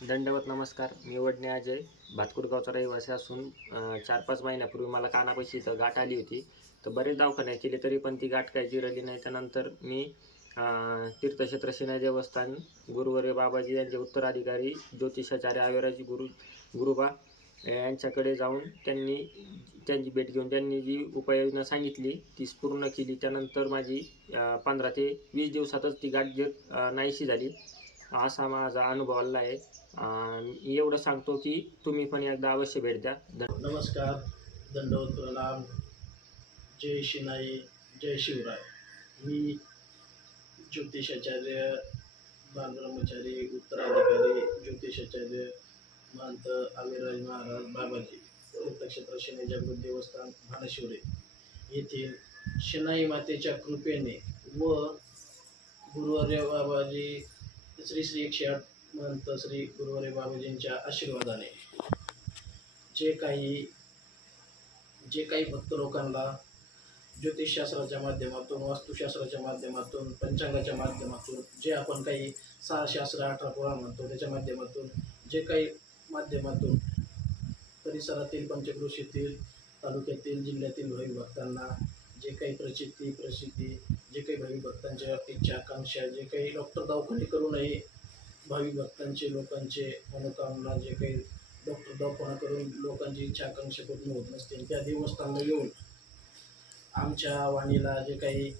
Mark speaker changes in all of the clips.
Speaker 1: दंडवत नमस्कार मी वडणे अजय. भातकुरगावचा रहिवासी असून चार पाच महिन्यापूर्वी मला कानापाशी इथं गाठ आली होती. तर बरेच दवाखाने केले तरी पण ती गाठ काही जिरली नाही. त्यानंतर मी तीर्थक्षेत्र शिना देवस्थान गुरुवर्य बाबाजी यांचे उत्तराधिकारी ज्योतिषाचार्य आयुर्वेदाची गुरु गुरुबा यांच्याकडे जाऊन त्यांनी त्यांची भेट घेऊन त्यांनी जी उपाययोजना सांगितली ती पूर्ण केली. त्यानंतर माझी पंधरा ते वीस दिवसातच ती गाठ जर नाहीशी झाली असा माझा अनुभव आला आहे. मी एवढं सांगतो की तुम्ही पण एकदा अवश्य भेट द्या.
Speaker 2: नमस्कार. दंडवत प्रणाम. जय शिनाई जय शिवराय. मी ज्योतिषाचार्य बालब्रह्मचारी उत्तराधिकारी ज्योतिषाचार्य महंत आमिराज महाराज बाबाजी तीर्थक्षेत्र शनी जागृत देवस्थान भानशिवरे. येथील शनाई मातेच्या कृपेने व गुरुवर्य बाबाजी श्री श्री एकशे आठ महंत श्री गुरुवर्य बाबाजींच्या आशीर्वादाने जे काही जे काही भक्त लोकांना ज्योतिषशास्त्राच्या माध्यमातून वास्तुशास्त्राच्या माध्यमातून पंचांगाच्या माध्यमातून जे आपण काही सहा शास्त्र अठरा पुरा म्हणतो त्याच्या माध्यमातून जे काही माध्यमातून परिसरातील पंचकृषीतील तालुक्यातील जिल्ह्यातील भाविक भक्तांना जे काही प्रचिती प्रसिद्धी जे काही भाविक भक्तांच्या इच्छा आकांक्षा जे काही डॉक्टर दवाखाने करू नये भाविक भक्तांचे लोकांचे मनोकामना जे काही डॉक्टर दवाखाना करून लोकांची इच्छा आकांक्षा पूर्ण होत नसतील त्या देवस्थानला येऊन आमच्या वाणीला जे काही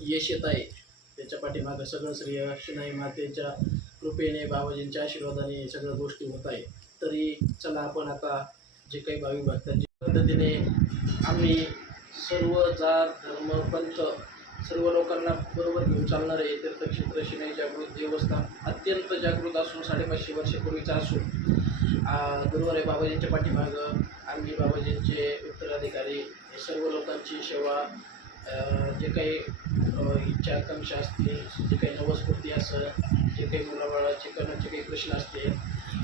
Speaker 2: यश येत आहे त्याच्या पाठीमागं सगळं श्रेय शिनाई मातेच्या कृपेने बाबाजींच्या आशीर्वादाने सगळ्या गोष्टी होत आहे. तरी चला आपण आता जे काही भाविक भक्तांची पद्धतीने आम्ही सर्व जात धर्म पंथ सर्व लोकांना बरोबर घेऊन चालणार आहे तीर्थक्षेत्र शिनाई जागृत देवस्थान अत्यंत जागृत असून साडेपाचशे वर्षापूर्वीचं असून गुरुवारे बाबाजींच्या पाठीमागं आम्ही बाबाजींचे उत्तराधिकारी हे सर्व लोकांची सेवा जे काही इच्छा आकांक्षा असतील जे काही नवस्फूर्ती असेल जे काही मुलाबाळाचे करण्याचे काही प्रश्न असतील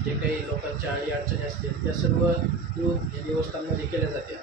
Speaker 2: जे काही लोकांच्या अडी अडचणी असतील त्या सर्व दूध या देवस्थानमध्ये केल्या जात्या.